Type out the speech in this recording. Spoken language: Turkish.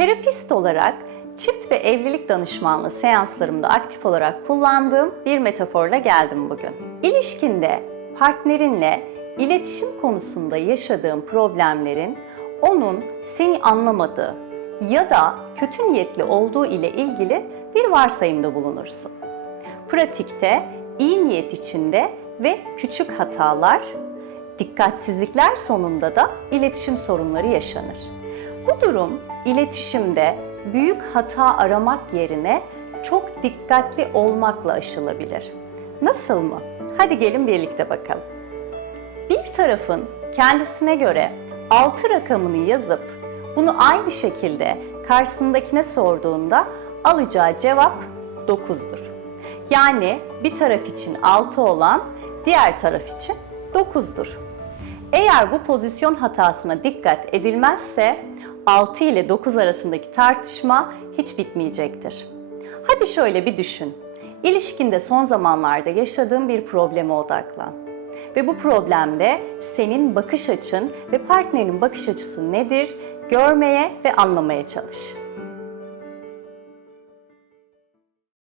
Terapist olarak çift ve evlilik danışmanlığı seanslarımda aktif olarak kullandığım bir metaforla geldim bugün. İlişkinde partnerinle iletişim konusunda yaşadığın problemlerin onun seni anlamadığı ya da kötü niyetli olduğu ile ilgili bir varsayımda bulunursun. Pratikte iyi niyet içinde ve küçük hatalar, dikkatsizlikler sonunda da iletişim sorunları yaşanır. Bu durum iletişimde büyük hata aramak yerine çok dikkatli olmakla aşılabilir. Nasıl mı? Hadi gelin birlikte bakalım. Bir tarafın kendisine göre 6 rakamını yazıp bunu aynı şekilde karşısındakine sorduğunda alacağı cevap 9'dur. Yani bir taraf için 6 olan diğer taraf için 9'dur. Eğer bu pozisyon hatasına dikkat edilmezse 6 ile 9 arasındaki tartışma hiç bitmeyecektir. Hadi şöyle bir düşün. İlişkinde son zamanlarda yaşadığın bir probleme odaklan. Ve bu problemde senin bakış açın ve partnerinin bakış açısı nedir görmeye ve anlamaya çalış.